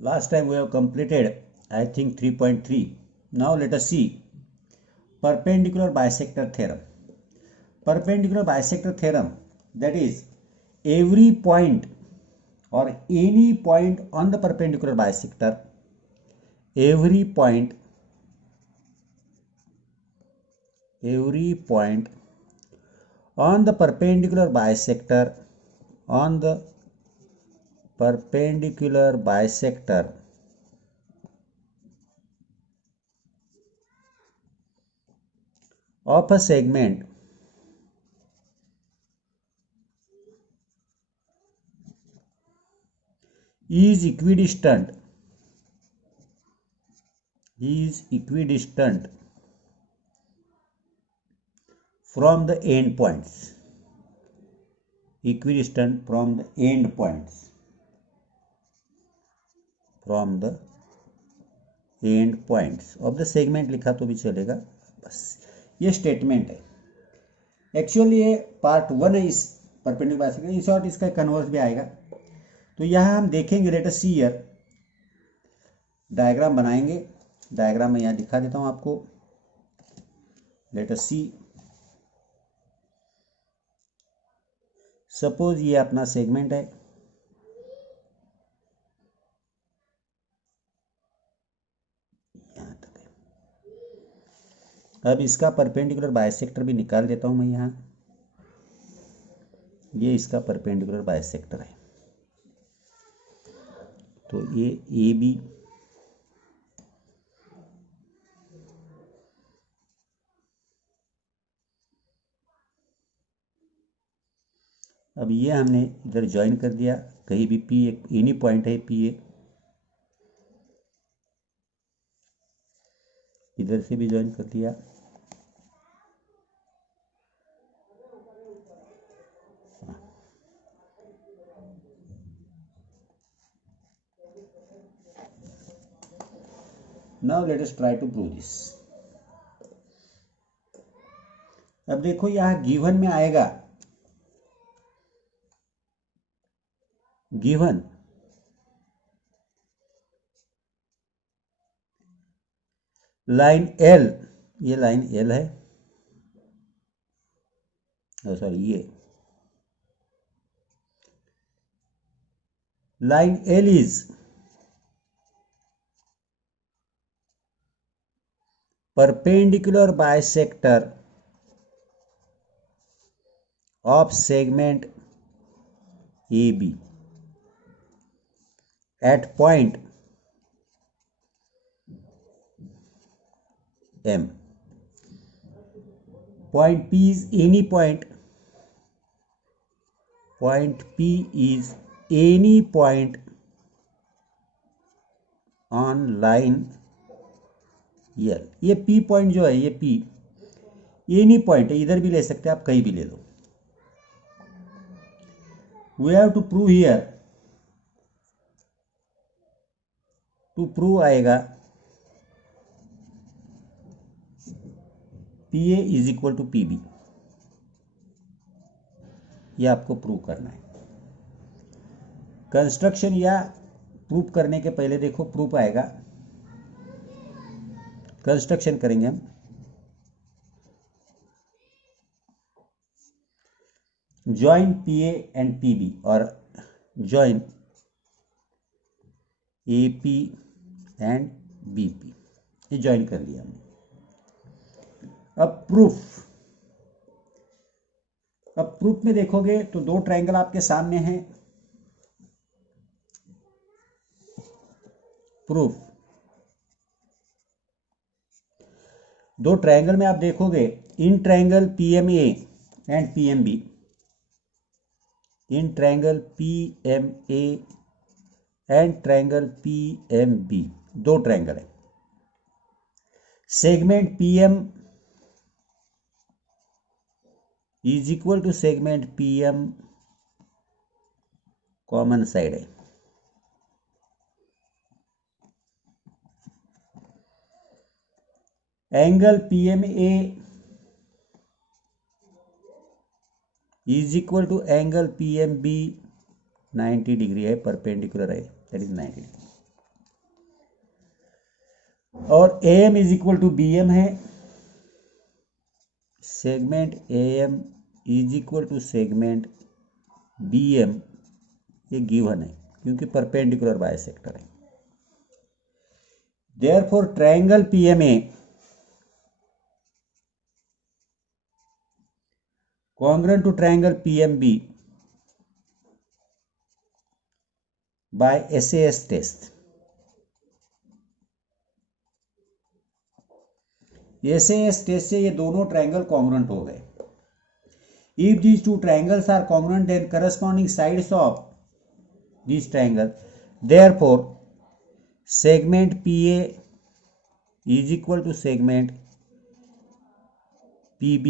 Last time we have completed, I think 3.3. Now let us see perpendicular bisector theorem. Perpendicular bisector theorem, that is, every point or any point on the perpendicular bisector, every point on the perpendicular bisector, of a segment is equidistant from the end points, of the segment लिखा तो भी चलेगा। बस ये statement है। Actually ये part 1 है इस परपेंडिकुलर बाइसेक्टर, इन शॉर्ट इसका कन्वर्स भी आएगा। तो यहाँ हम देखेंगे, let us see here, diagram बनाएंगे। डायग्राम मैं यहाँ दिखा देता हूँ आपको। लेट अस सी, सपोज ये अपना सेगमेंट है, यहाँ तक है। अब इसका परपेंडिकुलर बाइसेक्टर भी निकाल देता हूँ मैं यहाँ। ये इसका परपेंडिकुलर बाइसेक्टर है, तो ये ए बी, अब ये हमने इधर ज्वाइन कर दिया। कहीं भी पी एक एनी पॉइंट है, पी ए, इधर से भी ज्वाइन कर दिया। Now let us try to prove this. अब देखो यहां गिवन में आएगा, गिवन लाइन एल, ये लाइन एल है, सॉरी ये line L is perpendicular bisector of segment AB at point M. Point P is any point. Point P is any point on line L. ये P point जो है, ये P any point है, इधर भी ले सकते हैं आप, कहीं भी ले लो। We have to prove here, to prove आएगा P A is equal to P B, ये आपको प्रूव करना है। कंस्ट्रक्शन या प्रूफ करने के पहले देखो प्रूफ आएगा, कंस्ट्रक्शन करेंगे हम। Join P A and P B और join A P and B P, ये ज्वाइन कर लिया हमने। अब प्रूफ में देखोगे तो दो ट्रायंगल आपके सामने हैं। प्रूफ, दो ट्रायंगल में आप देखोगे, in triangle P M A and P M B, in triangle P M A and triangle P M B, दो ट्रायंगल है। Segment P M is equal to segment P M, common side है। Angle P M A is equal to angle P M B 90 degree है, perpendicular है, that is 90 degree. और AM is equal to BM है। Segment AM is equal to segment BM, ये given है क्योंकि perpendicular bisector है। Therefore triangle PMA congruent to triangle PMB by SAS test। SAS test से ये दोनों ट्रायंगल कॉन्ग्रुएंट हो गए। If these two triangles are congruent, then corresponding sides of these triangle, therefore segment PA is equal to segment PB,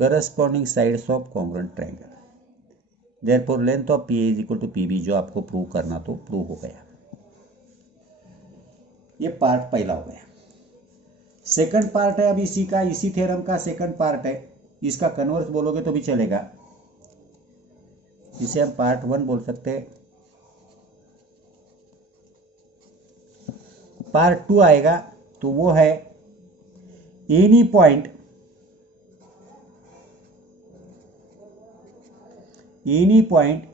corresponding sides of congruent triangle। Therefore length of PA is equal to PB, जो आपको prove करना तो prove हो गया। ये part पहला हो गया। सेकंड पार्ट है अब इसी का, इसी थ्योरम का सेकंड पार्ट है। इसका कन्वर्स बोलोगे तो भी चलेगा, इसे हम पार्ट 1 बोल सकते हैं। पार्ट 2 आएगा तो वो है any point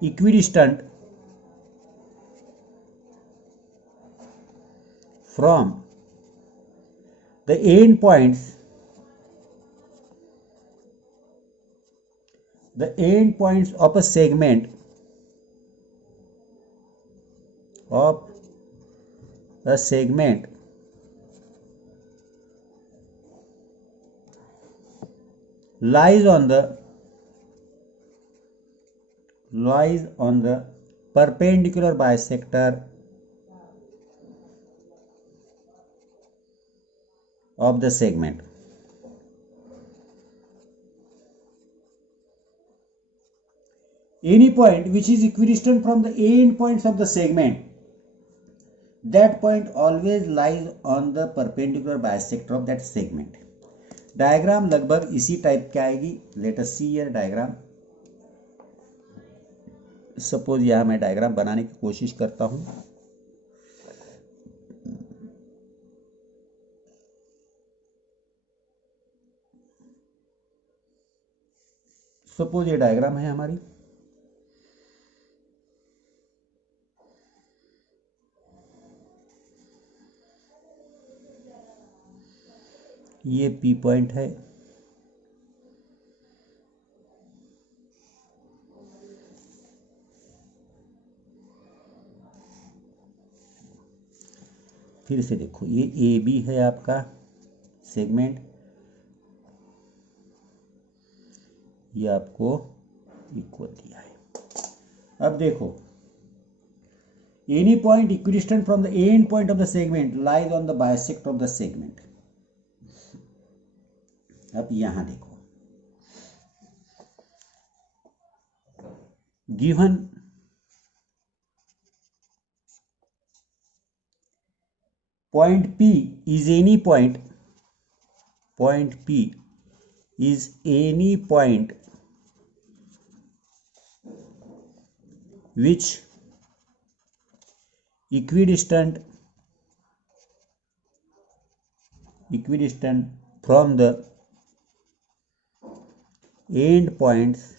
equidistant from the end points of a segment lies on the perpendicular bisector of the segment। Any point which is equidistant from the end points of the segment, that point always lies on the perpendicular bisector of that segment। Diagram लगभग इसी type की आएगी। Let us see here diagram. Suppose यहां मैं diagram बनाने की कोशिश करता हूं। सपोज ये डायग्राम है हमारी। ये P पॉइंट है, फिर से देखो ये AB है आपका सेगमेंट, ये आपको इक्वल दिया है। अब देखो any point equidistant from the end point of the segment lies on the bisector of the segment. अब यहां देखो given point P is any point which equidistant from the end points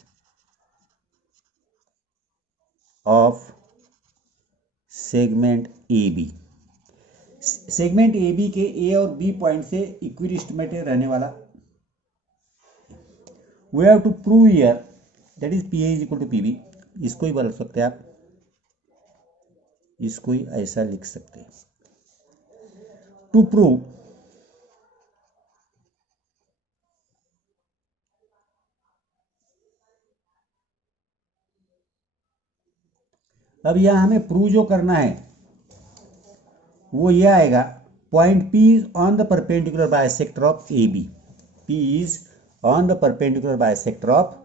of segment AB। Segment AB के A और B point से equidistant रहने वाला। We have to prove here that is PA is equal to PB। इसको ही बोल सकते हैं आप, इसको ही ऐसा लिख सकते हैं। टू प्रूव अब यहां हमें प्रूव जो करना है वो ये आएगा, point P is on the perpendicular bisector of AB। P is on the perpendicular bisector of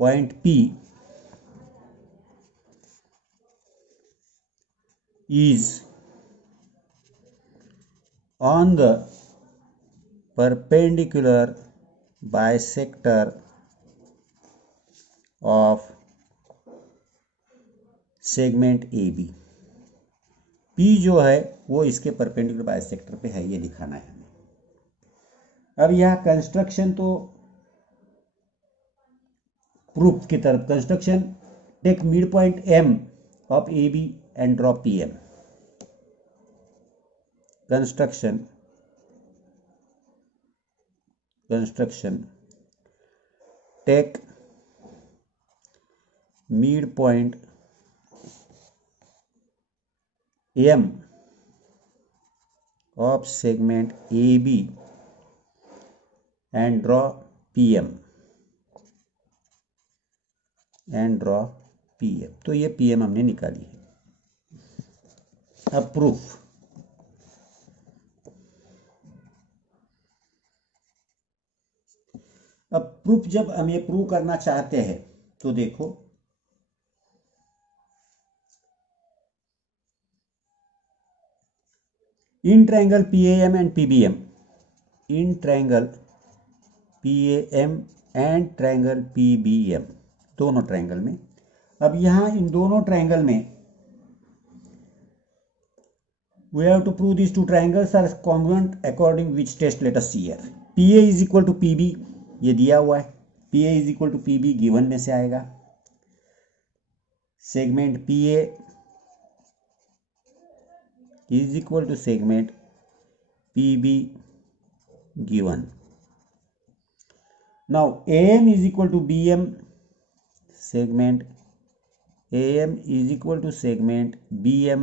point P is on the perpendicular bisector of segment AB। P जो है वो इसके परपेंडिकुलर बाइसेक्टर पे है, ये दिखाना है हमें। अब यह कंस्ट्रक्शन तो प्रूफ की तरफ, construction, take midpoint M of A B and draw P M. Construction take midpoint M of segment A B and draw P M तो ये पी एम हमने निकाली है। अब प्रूफ, जब हम ये प्रूव करना चाहते हैं तो देखो, in triangle PAM and PBM, in triangle PAM and triangle PBM, दोनों ट्रायंगल में, अब यहां इन दोनों ट्रायंगल में we have to prove these two triangles are congruent according which test, let us see here. PA is equal to PB, ये दिया हुआ है, PA is equal to PB given में से आएगा, segment PA is equal to segment PB given. Now AM is equal to BM, segment AM is equal to segment BM,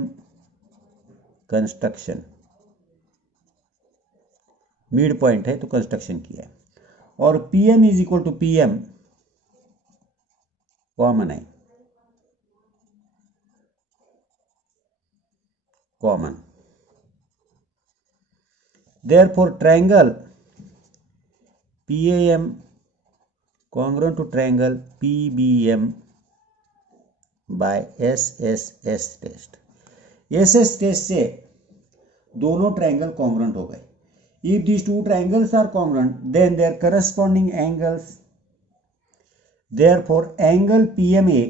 construction, mid point है तो construction किया है, और PM is equal to PM common है, common, therefore triangle PAM congruent to triangle PBM by SSS test. SS test से दोनों triangle congruent हो गए। If these two triangles are congruent then their corresponding angles, therefore angle PMA,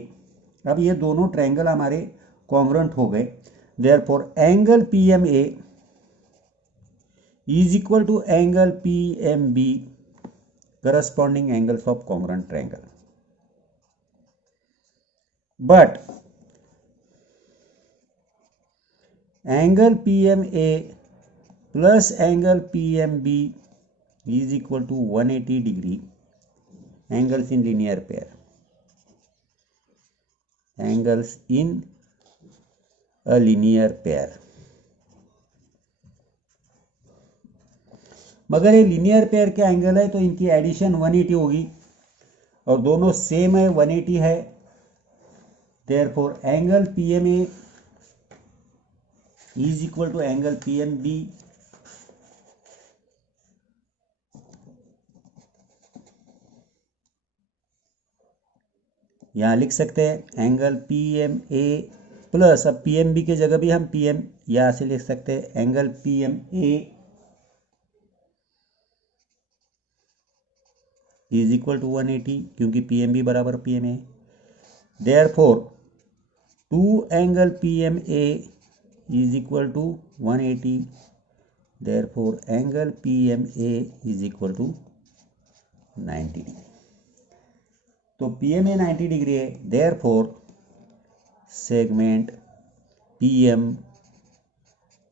अब ये दोनों triangle हमारे congruent हो गए, therefore angle PMA is equal to angle PMB, corresponding angles of congruent triangle. But angle PMA plus angle PMB is equal to 180 degree, angles in linear pair, angles in a linear pair। मगर ये linear pair के angle है तो इनकी addition 180 होगी, और दोनों same है 180 है, therefore angle PMA is equal to angle PMB यहां लिख सकते हैं एंगल PMA प्लस, अब PMB की जगह भी हम PM यहां से लिख सकते हैं, angle PMA is equal to 180, क्योंकि PMB बराबर PMA, therefore two angle PMA is equal to 180, therefore angle PMA is equal to 90 degree. तो PMA 90 डिग्री है, therefore segment PM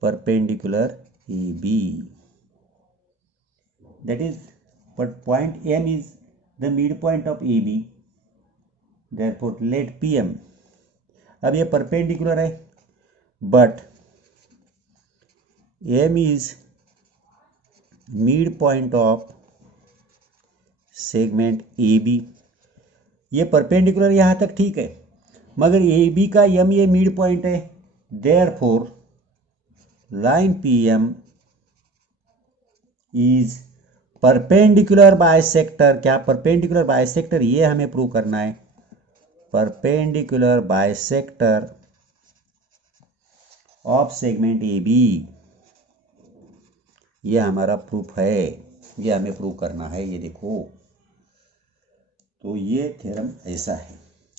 perpendicular AB, that is, but point M is the midpoint of AB, therefore let PM, अब ये perpendicular है, but M is midpoint of segment AB, ये perpendicular यहाँ तक ठीक है, मगर AB का M ये मिड पॉइंट है, therefore line PM is perpendicular bisector. क्या परपेंडिकुलर बाइसेक्टर, ये हमें प्रूव करना है, perpendicular bisector of segment AB, ये हमारा प्रूफ है, ये हमें प्रूव करना है, ये देखो। तो ये थ्योरम ऐसा है।